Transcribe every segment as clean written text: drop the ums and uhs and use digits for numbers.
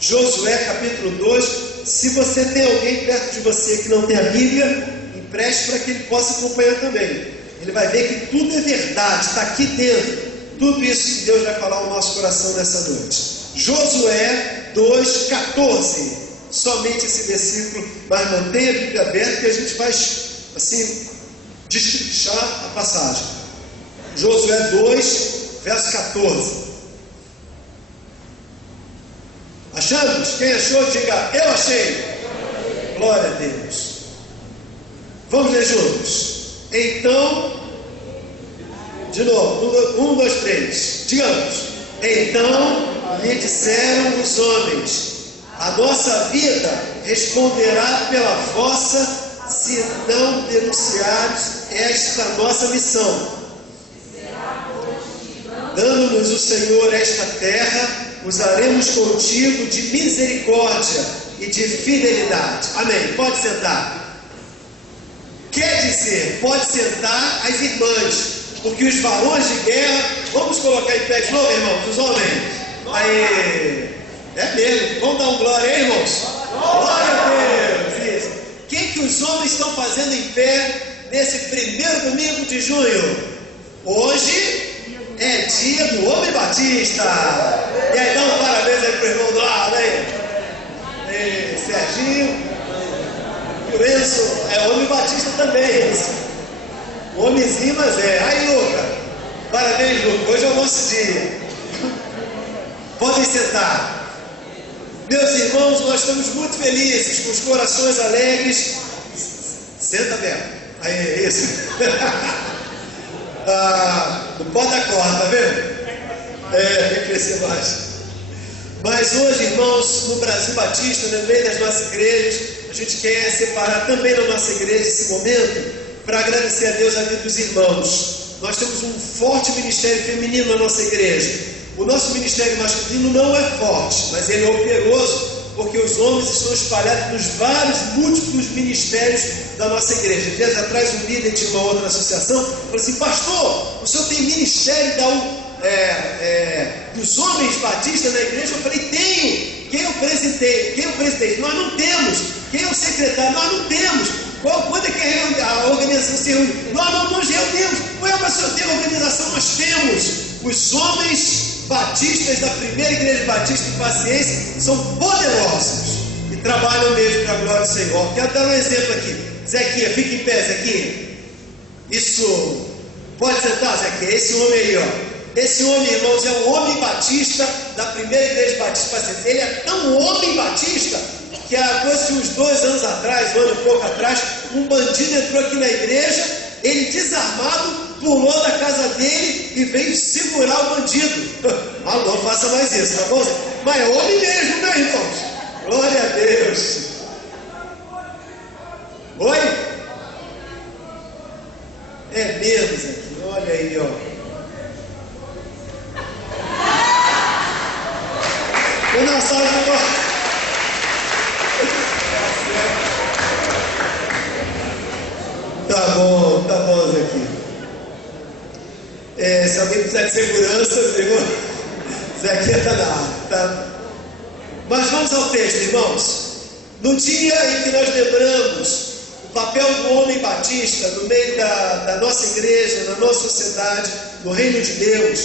Josué capítulo 2. Se você tem alguém perto de você que não tem a Bíblia, empreste para que ele possa acompanhar também. Ele vai ver que tudo é verdade, está aqui dentro. Tudo isso que Deus vai falar ao nosso coração nessa noite. Josué 2,14. Somente esse versículo, mas mantenha a Bíblia aberta que a gente vai, assim, destrinchar a passagem. Josué 2, verso 14. Achamos? Quem achou, diga, eu achei. Glória a Deus. Vamos ler juntos. Então, de novo, 1, 2, 3. Digamos. Então lhe disseram os homens: a nossa vida responderá pela vossa, se não denunciares esta nossa missão. Dando-nos o Senhor esta terra, usaremos contigo de misericórdia e de fidelidade. Amém. Pode sentar. Quer dizer, pode sentar as irmãs, porque os varões de guerra, vamos colocar em pé de novo, irmãos, os homens. Aí, é mesmo, vamos dar um glória aí, irmãos? Glória a Deus. Isso. O que os homens estão fazendo em pé nesse primeiro domingo de junho? Hoje é dia do Homem Batista. E aí, dá um parabéns aí pro irmão do lado aí. E Serginho, o Enzo, é Homem Batista também. O homenzinho, mas é. Aí, Luca, parabéns, Luca. Hoje é o nosso dia. Podem sentar. Meus irmãos, nós estamos muito felizes, com os corações alegres. Senta, Beto. Aí, é isso. Não pode dar corda, tá vendo? Tem que crescer mais. Mas hoje, irmãos, no Brasil Batista, no meio das nossas igrejas, a gente quer separar também na nossa igreja esse momento para agradecer a Deus a vida dos irmãos. Nós temos um forte ministério feminino na nossa igreja. O nosso ministério masculino não é forte, mas ele é operoso, porque os homens estão espalhados nos vários, múltiplos ministérios da nossa igreja. Dias atrás, um líder de uma outra associação falou assim: pastor, o senhor tem ministério dos homens batistas na igreja? Eu falei: tenho. Quem é o presidente? Quem é o presidente? Nós não temos. Quem é o secretário? Nós não temos. Quando é que a organização se reúne? Nós não nos reunimos. Ué, mas o senhor tem organização? Nós temos. Os homens batistas da primeira igreja batista em Paciência são poderosos e trabalham mesmo para a glória do Senhor. Quero dar um exemplo aqui. Zequinha, fica em pé, Zequinha. Isso, pode sentar, Zequinha. Esse homem aí, ó. Esse homem, irmãos, é um homem batista da primeira igreja batista em Paciência. Ele é tão homem batista que há coisa de uns 2 anos atrás, um ano e pouco atrás, um bandido entrou aqui na igreja, ele desarmado, pulou da casa dele e veio segurar o bandido. Não faça mais isso, tá bom? Mas é homem mesmo, né, irmãos? Glória a Deus. Oi? É mesmo, Zequinha. Olha aí, ó. Eu não salve agora. Tá bom, Zequinha. Se alguém precisar de segurança, Zequinha está na área, tá? Mas vamos ao texto, irmãos. No dia em que nós lembramos o papel do homem batista no meio da nossa igreja, na nossa sociedade, no reino de Deus,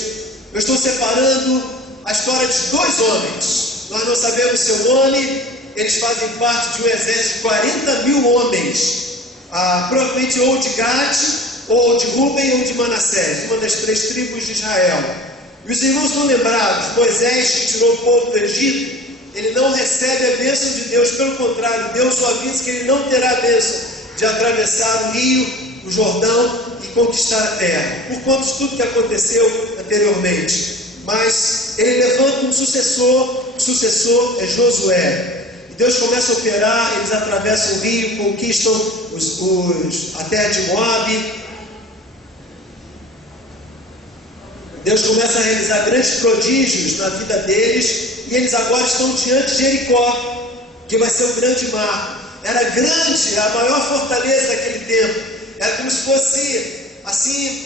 eu estou separando a história de 2 homens. Nós não sabemos seu nome, eles fazem parte de um exército de 40 mil homens, provavelmente ou de Gade, ou de Ruben, ou de Manassés, uma das 3 tribos de Israel. E os irmãos estão lembrados, Moisés, que tirou o povo do Egito, ele não recebe a bênção de Deus, pelo contrário, Deus só avisa que ele não terá a bênção de atravessar o rio, o Jordão e conquistar a terra, por conta de tudo que aconteceu anteriormente. Mas ele levanta um sucessor, o sucessor é Josué. E Deus começa a operar, eles atravessam o rio, conquistam a terra de Moabe. Deus começa a realizar grandes prodígios na vida deles, e eles agora estão diante de Jericó, que vai ser o grande mar. Era grande, a maior fortaleza daquele tempo. Era como se fosse, assim,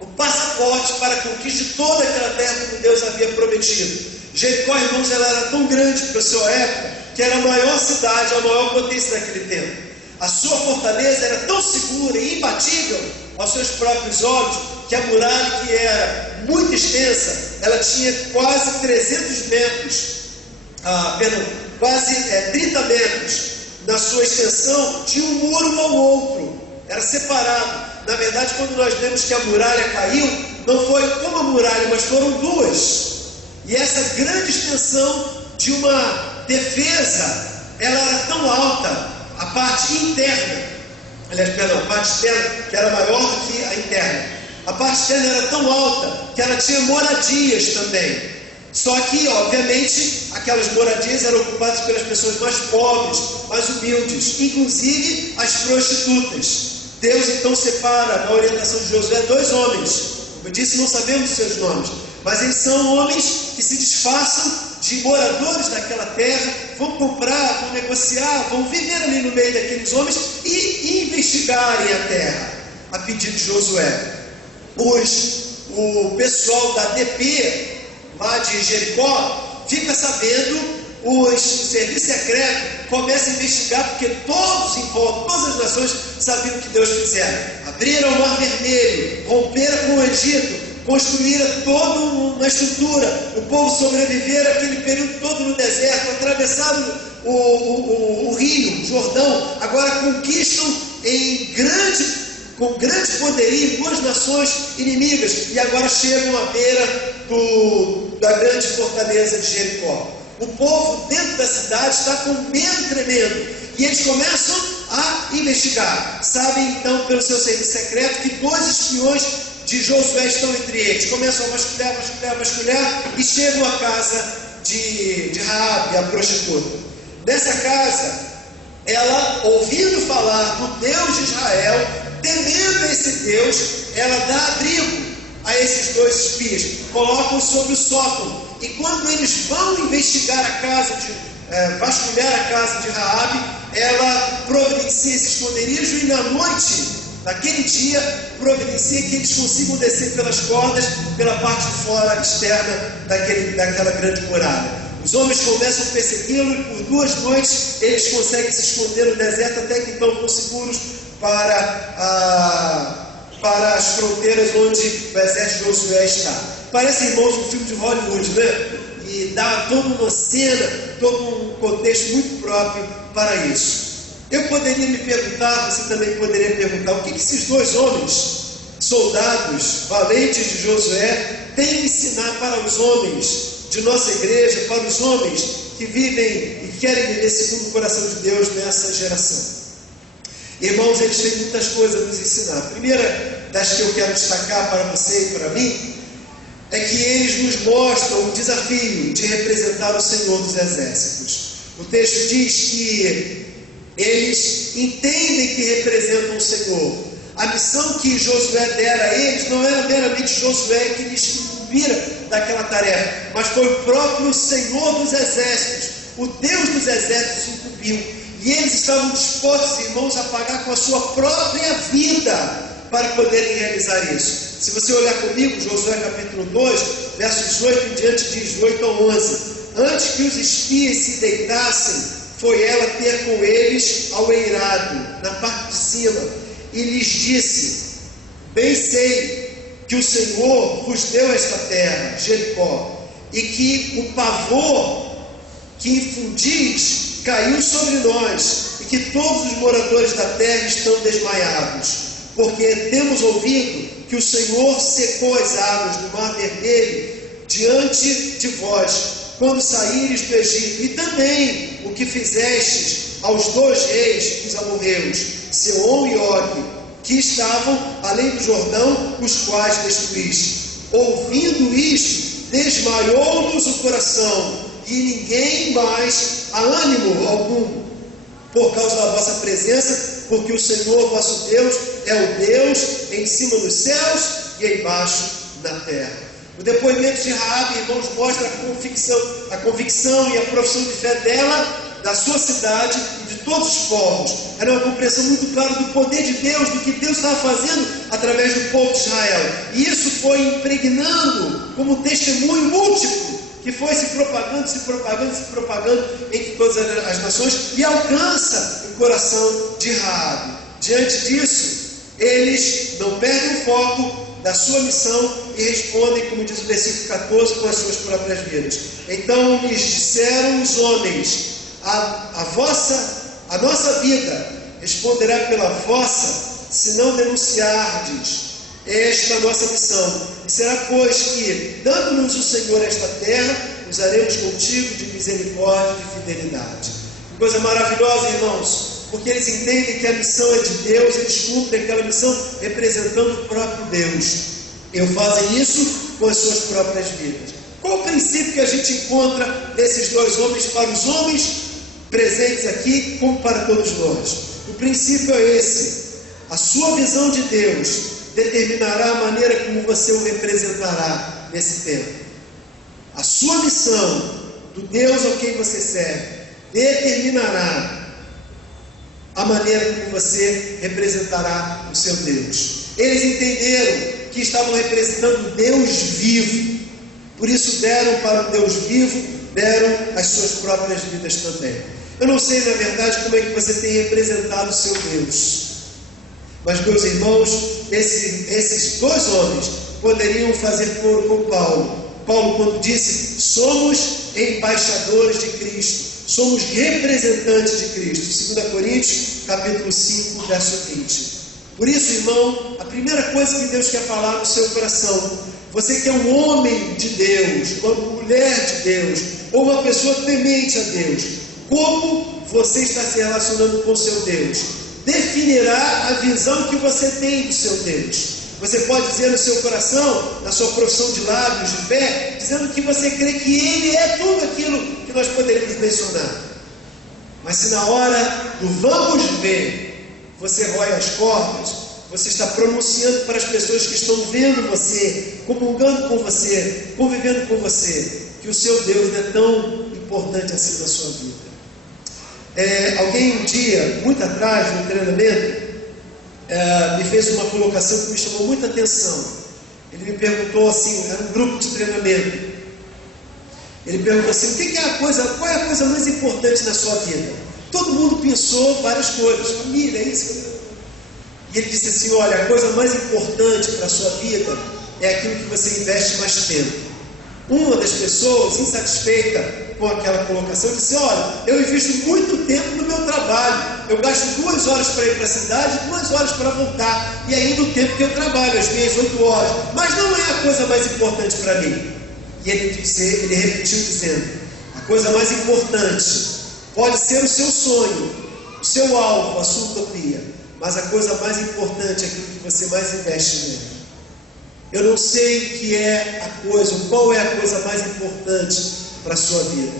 o passaporte para a conquista de toda aquela terra que Deus havia prometido. Jericó, irmãos, ela era tão grande para a sua época, que era a maior cidade, a maior potência daquele tempo. A sua fortaleza era tão segura e imbatível aos seus próprios olhos, que a muralha, que era muito extensa, ela tinha quase 300 metros, quase 30 metros na sua extensão, de um muro ao outro, era separado. Na verdade, quando nós vemos que a muralha caiu, não foi uma muralha, mas foram duas. E essa grande extensão de uma defesa, ela era tão alta, a parte interna, a parte externa, que era maior do que a interna. A parte externa era tão alta que ela tinha moradias também. Só que, obviamente, aquelas moradias eram ocupadas pelas pessoas mais pobres, mais humildes, inclusive as prostitutas. Deus então separa, na orientação de Josué, 2 homens. Como eu disse, não sabemos os seus nomes, mas eles são homens que se disfarçam de moradores daquela terra, vão comprar, vão negociar, vão viver ali no meio daqueles homens e investigarem a terra, a pedido de Josué. O pessoal da DP, lá de Jericó, fica sabendo, o serviço secreto começa a investigar, porque todos em volta, todas as nações sabiam o que Deus fizera. Abriram o Mar Vermelho, romperam com o Egito, construíram toda uma estrutura, o povo sobreviveram aquele período todo no deserto, atravessaram o rio Jordão, agora conquistam com grande poderio 2 nações inimigas, e agora chegam à beira da grande fortaleza de Jericó. O povo dentro da cidade está com medo tremendo, e eles começam a investigar. Sabem então, pelo seu serviço secreto, que 2 espiões de Josué estão entre eles. Começam a vasculhar e chegam à casa de Raabe, a prostituta. Nessa casa, ela, ouvindo falar do Deus de Israel, temendo esse Deus, ela dá abrigo a esses 2 espias, colocam sobre o sótão. E quando eles vão investigar a casa vasculhar a casa de Raabe, ela providencia esse esconderijo, e na noite daquele dia providencia que eles consigam descer pelas cordas pela parte de fora externa daquela grande muralha. Os homens começam a persegui-lo, e por 2 noites eles conseguem se esconder no deserto, até que então vão seguros para as fronteiras onde o exército de Josué está. Parece, irmãos, um filme de Hollywood, né? E dá toda uma cena, todo um contexto muito próprio para isso. Eu poderia me perguntar, você também poderia perguntar, o que esses 2 homens, soldados valentes de Josué, têm a ensinar para os homens de nossa igreja, para os homens que vivem e querem viver segundo o coração de Deus nessa geração? Irmãos, eles têm muitas coisas a nos ensinar. A primeira das que eu quero destacar para você e para mim é que eles nos mostram o desafio de representar o Senhor dos Exércitos. O texto diz que eles entendem que representam o Senhor. A missão que Josué dera a eles não era meramente Josué que lhes incumbira daquela tarefa, mas foi o próprio Senhor dos Exércitos, o Deus dos Exércitos incumbiu. E eles estavam dispostos, irmãos, a pagar com a sua própria vida para poderem realizar isso. Se você olhar comigo, Josué capítulo 2, versos 18 em diante, diz 8 a 11: Antes que os espias se deitassem, foi ela ter com eles ao eirado, na parte de cima, e lhes disse: Bem sei que o Senhor vos deu esta terra, Jericó, e que o pavor que infundis caiu sobre nós, e que todos os moradores da terra estão desmaiados, porque temos ouvido que o Senhor secou as águas do Mar Vermelho diante de vós, quando saíres do Egito, e também o que fizestes aos 2 reis dos amorreus, Sehon e Og, que estavam além do Jordão, os quais destruíste. Ouvindo isto, desmaiou-nos o coração, e ninguém mais há ânimo algum, por causa da vossa presença, porque o Senhor vosso Deus é o Deus em cima dos céus e embaixo da terra. O depoimento de Raabe, irmãos, mostra a convicção e a profissão de fé dela, da sua cidade e de todos os povos. Era uma compreensão muito clara do poder de Deus, do que Deus estava fazendo através do povo de Israel. E isso foi impregnando como testemunho múltiplo que foi se propagando entre todas as nações e alcança o coração de Raabe. Diante disso, eles não perdem o foco da sua missão e respondem, como diz o versículo 14, com as suas próprias vidas. Então lhes disseram os homens: a nossa vida responderá pela vossa, se não denunciardes esta nossa missão. E será, pois, que, dando-nos o Senhor esta terra, usaremos contigo de misericórdia e de fidelidade. Coisa maravilhosa, irmãos, porque eles entendem que a missão é de Deus, eles cumprem aquela missão representando o próprio Deus. E fazem isso com as suas próprias vidas. Qual o princípio que a gente encontra nesses dois homens, para os homens presentes aqui, como para todos nós? O princípio é esse: a sua visão de Deus determinará a maneira como você o representará nesse tempo. A sua missão, do Deus ao quem você serve, determinará a maneira como você representará o seu Deus. Eles entenderam que estavam representando o Deus vivo, por isso deram para o Deus vivo, deram as suas próprias vidas também. Eu não sei, na verdade, como é que você tem representado o seu Deus, mas, meus irmãos, esses dois homens poderiam fazer coro com Paulo. Paulo, quando disse: somos embaixadores de Cristo, somos representantes de Cristo. 2 Coríntios, capítulo 5, verso 20. Por isso, irmão, a primeira coisa que Deus quer falar no seu coração: você que é um homem de Deus, uma mulher de Deus, ou uma pessoa temente a Deus, como você está se relacionando com o seu Deus definirá a visão que você tem do seu Deus. Você pode dizer no seu coração, na sua profissão de lábios, de fé, dizendo que você crê que Ele é tudo aquilo que nós poderíamos mencionar. Mas se na hora do vamos ver, você rói as cordas, você está pronunciando para as pessoas que estão vendo você, comungando com você, convivendo com você, que o seu Deus não é tão importante assim na sua vida. Alguém um dia, muito atrás, no treinamento, me fez uma colocação que me chamou muita atenção. Ele me perguntou assim, era um grupo de treinamento. Ele perguntou assim: qual é a coisa mais importante na sua vida? Todo mundo pensou várias coisas, família, isso. E ele disse assim: olha, a coisa mais importante para a sua vida é aquilo que você investe mais tempo. Uma das pessoas, insatisfeita com aquela colocação, disse: olha, eu invisto muito tempo no meu trabalho, eu gasto 2 horas para ir para a cidade, 2 horas para voltar, e ainda o tempo que eu trabalho, as minhas 8 horas, mas não é a coisa mais importante para mim. E ele repetiu dizendo: a coisa mais importante pode ser o seu sonho, o seu alvo, a sua utopia, mas a coisa mais importante é aquilo que você mais investe nele. Eu não sei o que é a coisa, qual é a coisa mais importante para a sua vida,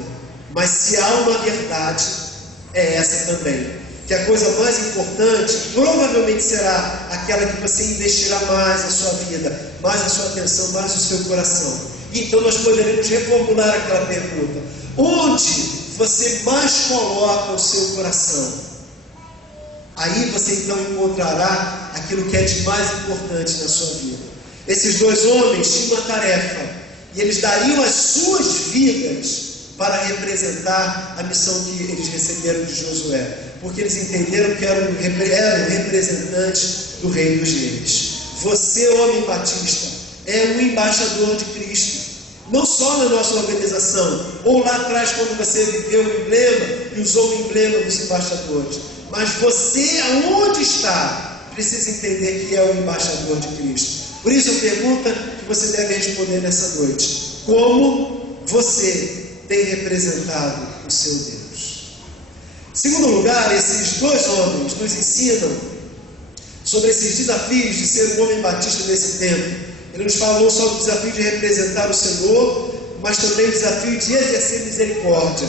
mas se há uma verdade, é essa também, que a coisa mais importante provavelmente será aquela que você investirá mais a sua vida, mais a sua atenção, mais o seu coração. Então nós poderemos reformular aquela pergunta: onde você mais coloca o seu coração? Aí você então encontrará aquilo que é de mais importante na sua vida. Esses dois homens tinham uma tarefa, e eles dariam as suas vidas para representar a missão que eles receberam de Josué, porque eles entenderam que eram representantes do Rei dos Reis. Você, homem batista, é um embaixador de Cristo, não só na nossa organização, ou lá atrás quando você viveu o emblema e usou o emblema dos embaixadores, mas você, aonde está, precisa entender que é um embaixador de Cristo. Por isso a pergunta que você deve responder nessa noite: como você tem representado o seu Deus? Em segundo lugar, esses dois homens nos ensinam sobre esses desafios de ser um homem batista nesse tempo. Ele nos falou só do desafio de representar o Senhor, mas também o desafio de exercer misericórdia.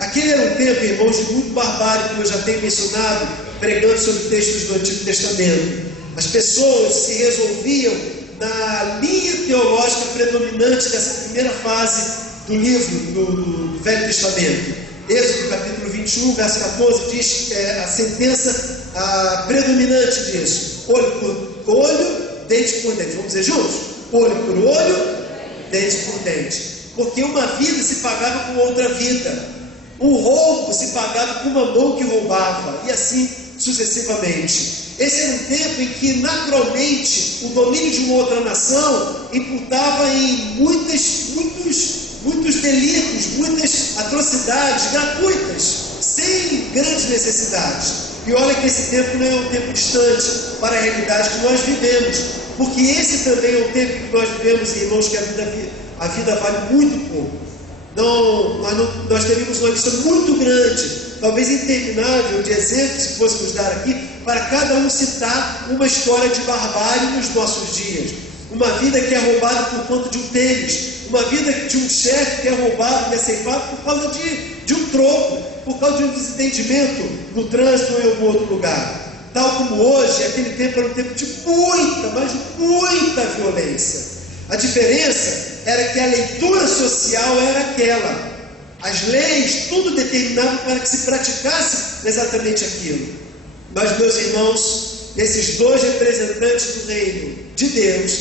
Aquele era um tempo, irmãos, de muito barbárie, como eu já tenho mencionado, pregando sobre textos do Antigo Testamento. As pessoas se resolviam na linha teológica predominante dessa primeira fase do livro do Velho Testamento. Êxodo capítulo 21, verso 14 diz a sentença predominante disso: olho por olho, dente por dente. Vamos dizer juntos? Olho por olho, dente por dente. porque uma vida se pagava com outra vida, o roubo se pagava com uma mão que roubava, e assim sucessivamente. Esse era um tempo em que, naturalmente, o domínio de uma outra nação imputava em muitos delitos, muitas atrocidades gratuitas, sem grandes necessidades. E olha que esse tempo não é um tempo distante para a realidade que nós vivemos, porque esse também é um tempo que nós vivemos, irmãos, que a vida vale muito pouco. Nós teríamos uma lista muito grande, talvez interminável, de exemplos que fôssemos dar aqui, para cada um citar uma história de barbárie nos nossos dias. Uma vida que é roubada por conta de um tênis, uma vida de um chefe que é roubado, que é ceifado por causa de um troco, por causa de um desentendimento no trânsito ou em algum outro lugar. Tal como hoje, aquele tempo era um tempo de muita, mas muita violência. A diferença era que a leitura social era aquela. As leis, tudo determinava para que se praticasse exatamente aquilo. Mas, meus irmãos, esses dois representantes do reino de Deus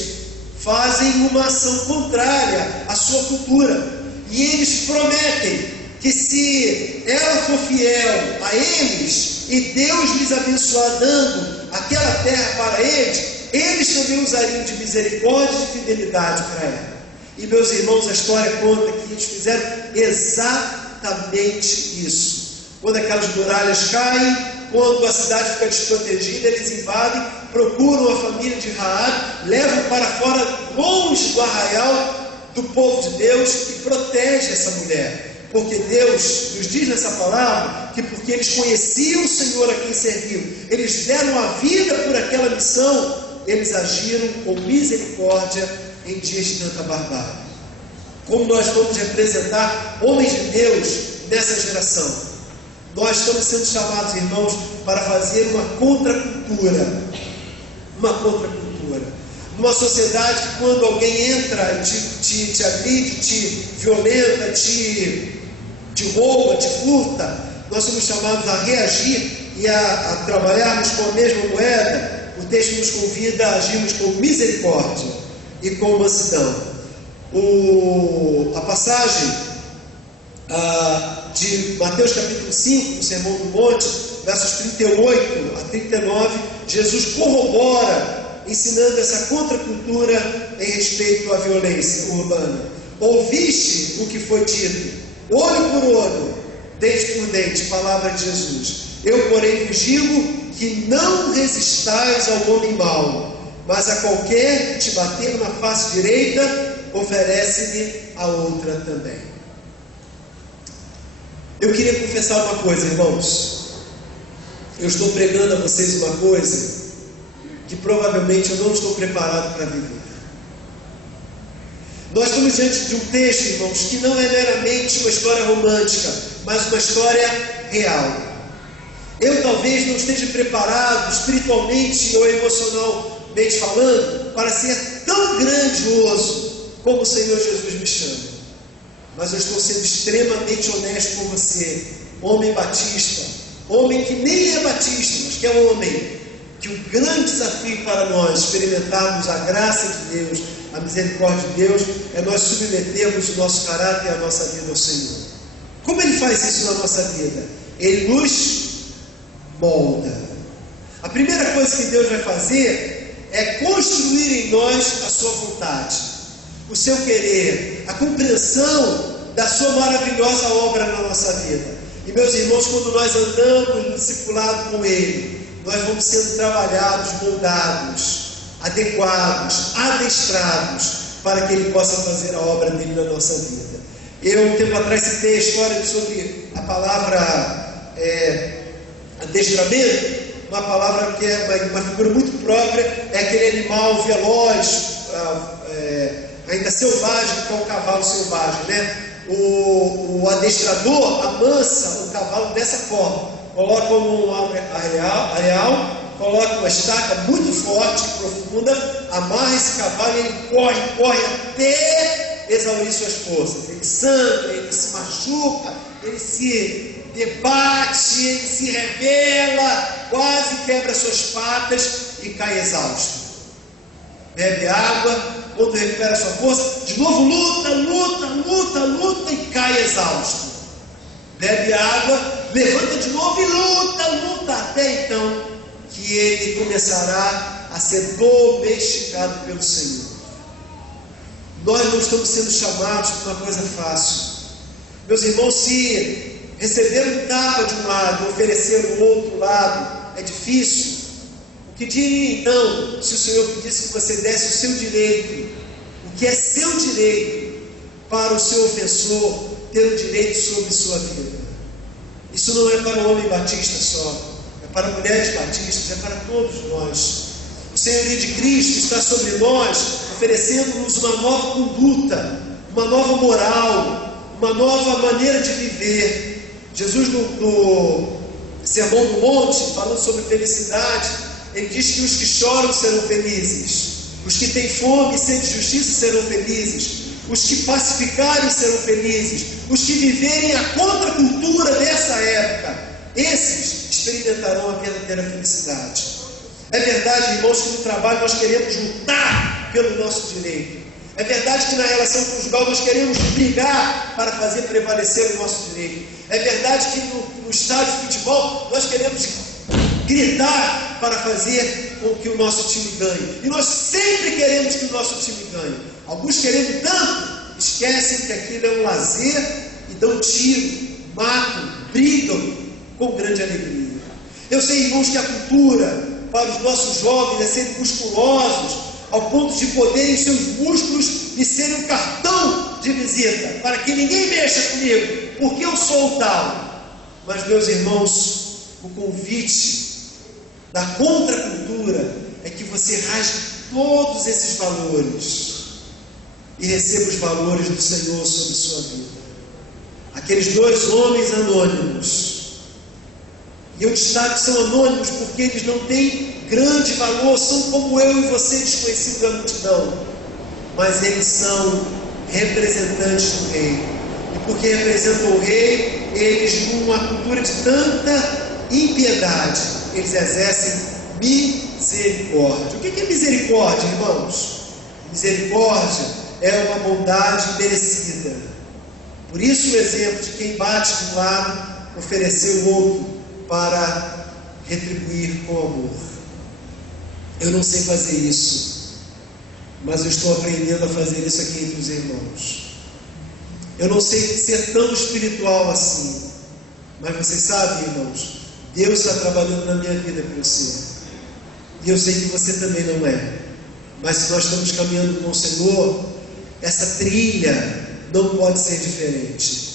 fazem uma ação contrária à sua cultura. E eles prometem que se ela for fiel a eles, e Deus lhes abençoar dando aquela terra para eles, eles também usariam de misericórdia e de fidelidade para ela. E, meus irmãos, a história conta que eles fizeram exatamente isso. Quando aquelas muralhas caem, quando a cidade fica desprotegida, eles invadem, procuram a família de Raabe, levam para fora, longe do arraial do povo de Deus, e protege essa mulher. Porque Deus nos diz nessa palavra que porque eles conheciam o Senhor a quem serviam, eles deram a vida por aquela missão, eles agiram com misericórdia em dias de tanta barbárie. Como nós vamos representar homens de Deus nessa geração? Nós estamos sendo chamados, irmãos, para fazer uma contracultura. Uma contracultura. Numa sociedade que, quando alguém entra, te agride, te violenta, te rouba, te furta, nós somos chamados a reagir e a trabalharmos com a mesma moeda. O texto nos convida a agirmos com misericórdia e com mansidão. A passagem de Mateus capítulo 5, no Sermão do Monte, versos 38 a 39, Jesus corrobora, ensinando essa contracultura em respeito à violência urbana. Ouviste o que foi dito, olho por olho, dente por dente, palavra de Jesus. Eu, porém, vos digo que não resistais ao homem mau, mas a qualquer que te bater na face direita, oferece-lhe a outra também. Eu queria confessar uma coisa, irmãos. Eu estou pregando a vocês uma coisa que provavelmente eu não estou preparado para viver. Nós estamos diante de um texto, irmãos, que não é meramente uma história romântica, mas uma história real. Eu talvez não esteja preparado espiritualmente ou emocionalmente falando para ser tão grandioso como o Senhor Jesus me chama. Mas eu estou sendo extremamente honesto com você, homem batista, homem que nem é batista, mas que é homem, que o grande desafio para nós experimentarmos a graça de Deus, a misericórdia de Deus, é nós submetermos o nosso caráter e a nossa vida ao Senhor. Como Ele faz isso na nossa vida? Ele nos molda. A primeira coisa que Deus vai fazer é construir em nós a sua vontade, o seu querer, a compreensão da sua maravilhosa obra na nossa vida. E, meus irmãos, quando nós andamos no discipulado com Ele, nós vamos sendo trabalhados, moldados, adequados, adestrados, para que Ele possa fazer a obra dele na nossa vida. Eu, um tempo atrás, citei a história sobre a palavra adestramento, uma palavra que é uma figura muito própria, é aquele animal veloz, ainda selvagem, que é o cavalo selvagem, né? O adestrador amansa o cavalo dessa forma, coloca um areal, coloca uma estaca muito forte e profunda, amarra esse cavalo e ele corre até exaurir suas forças. Ele sangra, ele se machuca, ele se debate, ele se rebela, quase quebra suas patas e cai exausto. Bebe água, quando recupera sua força, de novo luta e cai exausto. Bebe água, levanta de novo e luta, até então que ele começará a ser domesticado pelo Senhor. Nós não estamos sendo chamados para uma coisa fácil. Meus irmãos, se receber um tapa de um lado e oferecer do outro lado é difícil, o que diria então se o Senhor pedisse que você desse o seu direito, o que é seu direito, para o seu ofensor ter o direito sobre sua vida? Isso não é para o homem batista só, é para mulheres batistas, é para todos nós. O senhorio de Cristo está sobre nós, oferecendo-nos uma nova conduta, uma nova moral, uma nova maneira de viver. Jesus no Sermão do Monte, falando sobre felicidade, ele diz que os que choram serão felizes, os que têm fome e sede de justiça serão felizes, os que pacificarem serão felizes, os que viverem a contracultura dessa época, esses experimentarão a verdadeira felicidade. É verdade, irmãos, que no trabalho nós queremos lutar pelo nosso direito. É verdade que na relação conjugal nós queremos brigar para fazer prevalecer o nosso direito. É verdade que no estádio de futebol nós queremos gritar para fazer com que o nosso time ganhe. E nós sempre queremos que o nosso time ganhe. Alguns querendo tanto, esquecem que aquilo é um lazer e dão tiro, matam, brigam com grande alegria. Eu sei, irmãos, que a cultura para os nossos jovens é serem musculosos, ao ponto de poderem seus músculos e serem um cartão de visita, para que ninguém mexa comigo, porque eu sou o tal. Mas, meus irmãos, o convite da contracultura é que você rasgue todos esses valores e receba os valores do Senhor sobre sua vida. Aqueles dois homens anônimos, e eu destaco que são anônimos porque eles não têm grande valor, são como eu e você, desconhecidos da multidão, mas eles são representantes do rei, e porque representam o rei, eles, numa cultura de tanta impiedade, eles exercem misericórdia. O que é misericórdia, irmãos? Misericórdia é uma bondade merecida. Por isso o exemplo de quem bate de um lado ofereceu o outro para retribuir com amor. Eu não sei fazer isso, mas eu estou aprendendo a fazer isso aqui entre os irmãos. Eu não sei ser tão espiritual assim, mas vocês sabem, irmãos, Deus está trabalhando na minha vida para você, e eu sei que você também não é. Mas se nós estamos caminhando com o Senhor, essa trilha não pode ser diferente.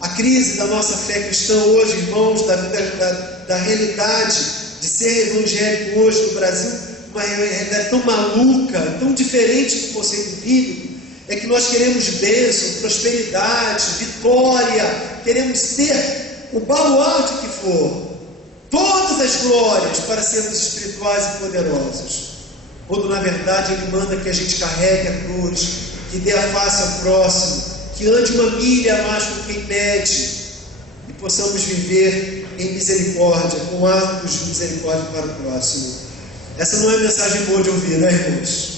A crise da nossa fé cristã hoje, irmãos, da realidade de ser evangélico hoje no Brasil, uma realidade tão maluca, tão diferente do conceito bíblico, é que nós queremos bênção, prosperidade, vitória, queremos ter o baluarte que for, todas as glórias para sermos espirituais e poderosos, quando na verdade Ele manda que a gente carregue a cruz, que dê a face ao próximo, que ande uma milha a mais com quem pede, e possamos viver em misericórdia, com atos de misericórdia para o próximo. Essa não é a mensagem boa de ouvir, né, irmãos?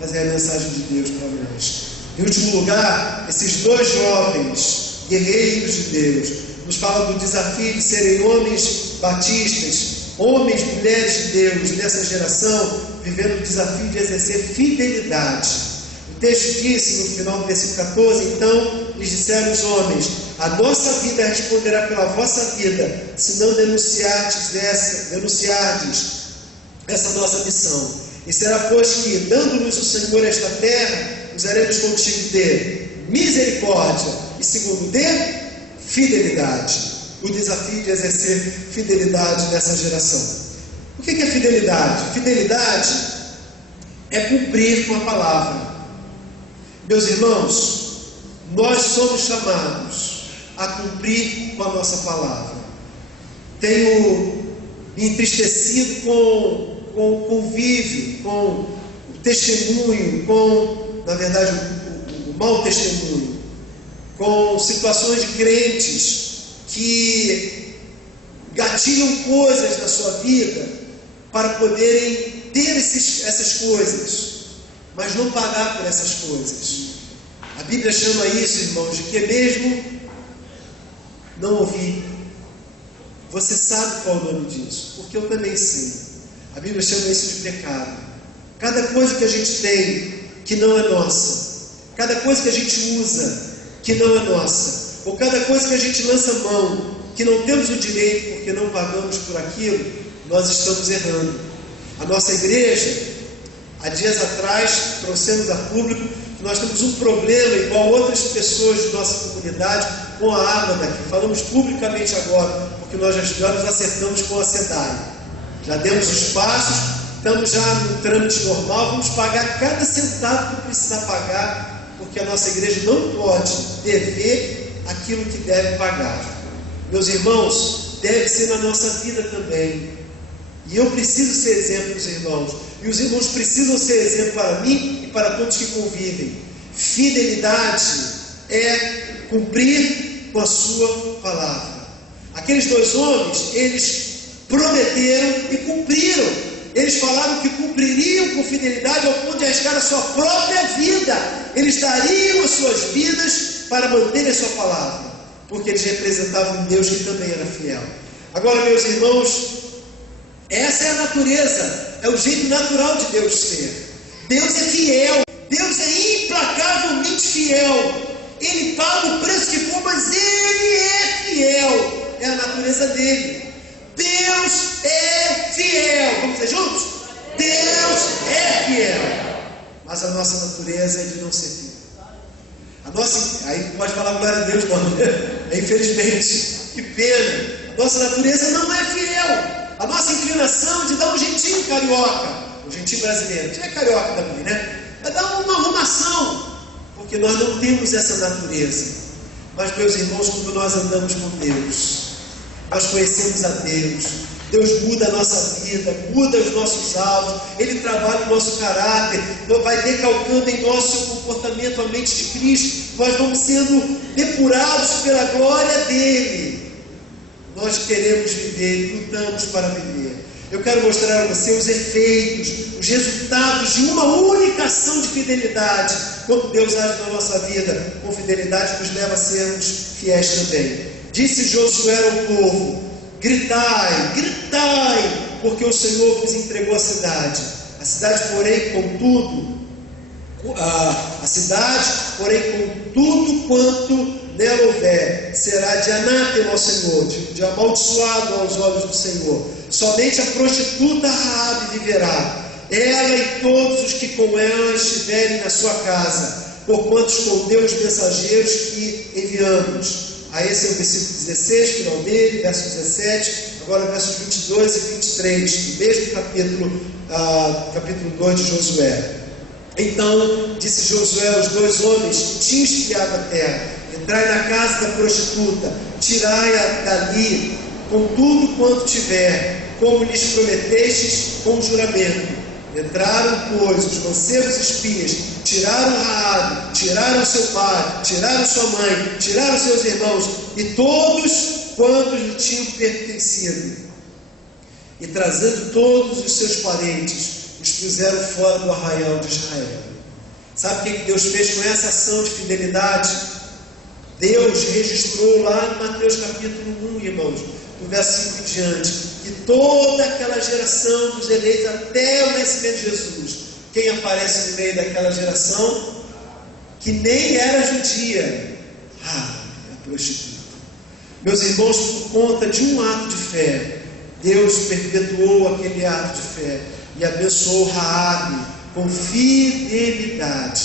Mas é a mensagem de Deus para nós. Em último lugar, esses dois jovens guerreiros de Deus nos falam do desafio de serem homens batistas, homens e mulheres de Deus dessa geração, vivendo o desafio de exercer fidelidade. O texto disse no final do versículo 14: então lhes disseram os homens: a nossa vida responderá pela vossa vida, se não denunciardes essa nossa missão. E será, pois, que, dando-nos o Senhor esta terra, usaremos contigo de misericórdia e, segundo, de fidelidade. O desafio de exercer fidelidade nessa geração. O que é fidelidade? Fidelidade é cumprir com a palavra. Meus irmãos, nós somos chamados a cumprir com a nossa palavra. Tenho me entristecido com o convívio, com o testemunho, com, na verdade, o mau testemunho, com situações de crentes que gatilham coisas na sua vida para poderem ter essas coisas. mas não pagar por essas coisas. A Bíblia chama isso, irmãos, de que mesmo não ouvir. Você sabe qual é o nome disso, porque eu também sei. A Bíblia chama isso de pecado. Cada coisa que a gente tem que não é nossa, cada coisa que a gente usa que não é nossa, ou cada coisa que a gente lança mão, que não temos o direito porque não pagamos por aquilo, nós estamos errando. A nossa igreja, há dias atrás, trouxemos a público que nós temos um problema, igual outras pessoas de nossa comunidade, com a água daqui. Falamos publicamente agora, porque nós já nos acertamos com a SEDAI. Já demos os passos, estamos já no trâmite normal, vamos pagar cada centavo que precisar pagar, porque a nossa igreja não pode dever aquilo que deve pagar. Meus irmãos, deve ser na nossa vida também. E eu preciso ser exemplo dos irmãos. E os irmãos precisam ser exemplo para mim e para todos que convivem. Fidelidade é cumprir com a sua palavra. Aqueles dois homens, eles prometeram e cumpriram. Eles falaram que cumpririam com fidelidade ao ponto de arriscar a sua própria vida. Eles dariam as suas vidas para manter a sua palavra, porque eles representavam um Deus que também era fiel. Agora, meus irmãos, essa é a natureza, é o jeito natural de Deus ser. Deus é fiel, Deus é implacavelmente fiel. Ele paga o preço que for, mas Ele é fiel. É a natureza dele. Deus é fiel. Vamos dizer juntos? Deus é fiel. Mas a nossa natureza é de não ser fiel. A nossa, aí pode falar glória a Deus, não, né? Infelizmente, que pena. A nossa natureza não é fiel. A nossa inclinação de dar um jeitinho carioca, um jeitinho brasileiro, já é carioca também, né? É dar uma arrumação, porque nós não temos essa natureza. Mas, meus irmãos, quando nós andamos com Deus, nós conhecemos a Deus, Deus muda a nossa vida, muda os nossos alvos, Ele trabalha o nosso caráter, vai decalcando em nosso comportamento a mente de Cristo, nós vamos sendo depurados pela glória dEle. Nós queremos viver e lutamos para viver. Eu quero mostrar a você os efeitos, os resultados de uma única ação de fidelidade. Quando Deus age na nossa vida com fidelidade, nos leva a sermos fiéis também. Disse Josué ao povo: gritai, gritai, porque o Senhor vos entregou a cidade. A cidade, porém, com tudo quanto nela houver, será de anátema ao Senhor, de amaldiçoado aos olhos do Senhor. Somente a prostituta Raabe viverá, ela e todos os que com ela estiverem na sua casa, porquanto escondeu os mensageiros que enviamos. Aí esse é o versículo 16, final dele, verso 17, agora versos 22 e 23, do mesmo capítulo 2 de Josué. Então disse Josué aos dois homens que tinham espiado a terra: entrai na casa da prostituta, tirai-a dali com tudo quanto tiver, como lhes prometestes com juramento. Entraram, pois, os mancebos espias, tiraram Raabe, tiraram seu pai, tiraram sua mãe, tiraram seus irmãos e todos quantos lhe tinham pertencido, e trazendo todos os seus parentes, os puseram fora do arraial de Israel. Sabe o que Deus fez com essa ação de fidelidade? Deus registrou lá em Mateus capítulo 1, irmãos, do verso 5 em diante, que toda aquela geração dos eleitos até o nascimento de Jesus, quem aparece no meio daquela geração, que nem era judia, a prostituta. Meus irmãos, por conta de um ato de fé, Deus perpetuou aquele ato de fé e abençoou Raabe com fidelidade.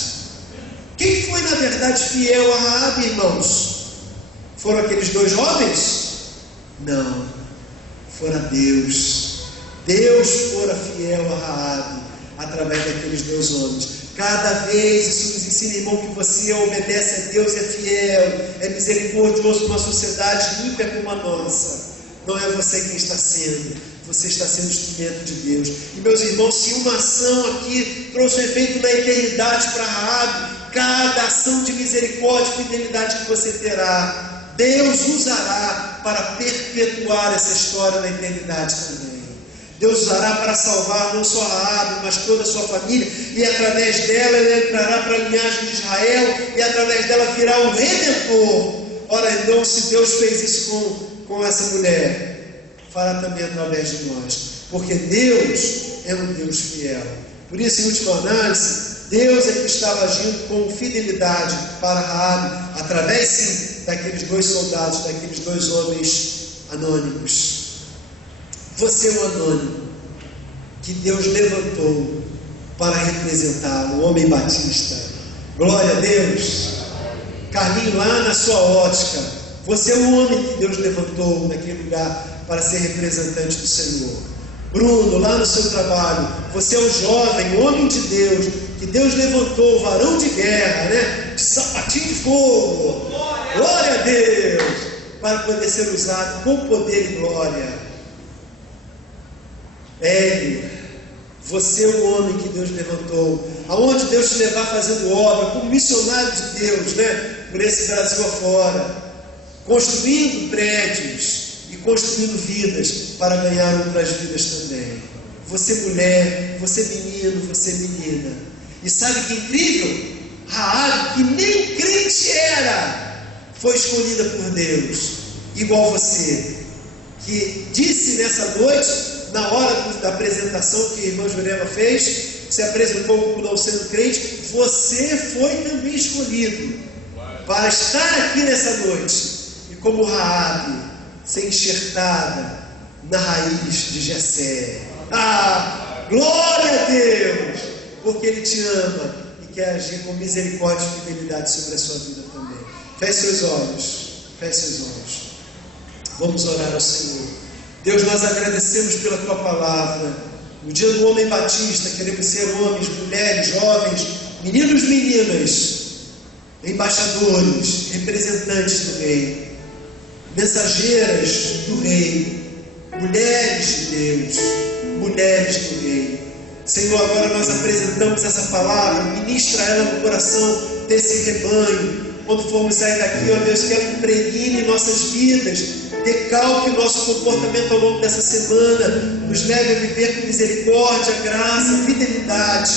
Quem foi na verdade fiel a Raabe, irmãos? Foram aqueles dois jovens? Não, fora Deus. Deus fora fiel a Raabe através daqueles dois homens. Cada vez isso nos ensina, irmão, que você obedece a Deus, é fiel, é misericordioso numa sociedade ímpia como a nossa. Não é você quem está sendo, você está sendo instrumento de Deus. E meus irmãos, se uma ação aqui trouxe um efeito na eternidade para Raabe, cada ação de misericórdia e fidelidade que você terá, Deus usará para perpetuar essa história na eternidade também. Deus usará para salvar não só Raabe, mas toda a sua família, e através dela ele entrará para a linhagem de Israel, e através dela virá o Redentor. Ora, então, se Deus fez isso com essa mulher, fará também através de nós, porque Deus é um Deus fiel. Por isso, em última análise, Deus é que estava agindo com fidelidade para Raabe, através sim daqueles 2 soldados, daqueles 2 homens anônimos. Você é um anônimo que Deus levantou para representar o homem batista. Glória a Deus. Carlinho, lá na sua ótica, você é o homem que Deus levantou naquele lugar para ser representante do Senhor. Bruno, lá no seu trabalho, você é o jovem, o homem de Deus, que Deus levantou, varão de guerra, né? De sapatinho de fogo. Glória a Deus, para poder ser usado com poder e glória. Você é o homem que Deus levantou, aonde Deus te levar fazendo obra, como missionário de Deus, né? Por esse Brasil afora, construindo prédios e construindo vidas para ganhar outras vidas também. Você mulher, você menino, você menina. E sabe que incrível? Raabe, que nem crente era, foi escolhida por Deus, igual você, que disse nessa noite, na hora da apresentação que a irmã Jurema fez, se apresentou como não sendo crente, você foi também escolhido para estar aqui nessa noite, e como Raabe, ser enxertada na raiz de Jessé. Glória a Deus, porque Ele te ama e quer agir com misericórdia e fidelidade sobre a sua vida também. Feche seus olhos, feche seus olhos. Vamos orar ao Senhor. Deus, nós agradecemos pela Tua palavra. No dia do homem batista, queremos ser homens, mulheres, jovens, meninos, meninas, embaixadores, representantes do Rei, mensageiras do Rei, mulheres de Deus, mulheres do Rei. Senhor, agora nós apresentamos essa palavra, ministra ela no coração desse rebanho. Quando formos sair daqui, ó Deus, que ela impregne nossas vidas, decalque o nosso comportamento ao longo dessa semana, nos leve a viver com misericórdia, graça, fidelidade,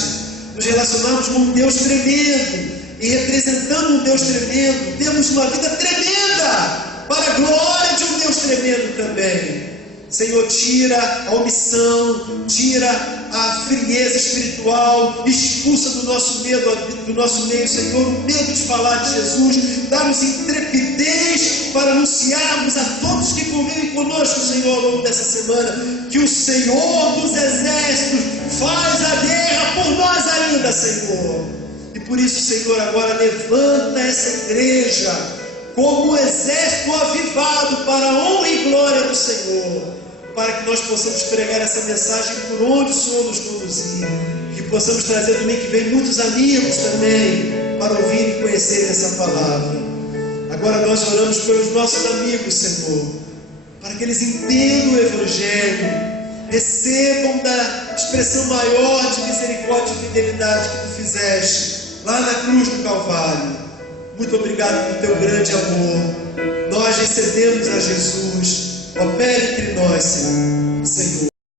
nos relacionarmos com um Deus tremendo, e representando um Deus tremendo, temos uma vida tremenda, para a glória de um Deus tremendo também. Senhor, tira a omissão, tira a frieza espiritual, expulsa do nosso meio, Senhor, o medo de falar de Jesus, dá-nos intrepidez para anunciarmos a todos que convivem conosco, Senhor, ao longo dessa semana, que o Senhor dos exércitos faz a guerra por nós ainda, Senhor. E por isso, Senhor, agora levanta essa igreja como um exército avivado para a honra e glória do Senhor, para que nós possamos pregar essa mensagem por onde o Senhor nos conduzir, que possamos trazer domingo que vem muitos amigos também, para ouvir e conhecer essa palavra. Agora nós oramos pelos nossos amigos, Senhor, para que eles entendam o Evangelho, recebam da expressão maior de misericórdia e fidelidade que Tu fizeste lá na cruz do Calvário. Muito obrigado por Teu grande amor. Nós recebemos a Jesus. Opere entre nós, Senhor.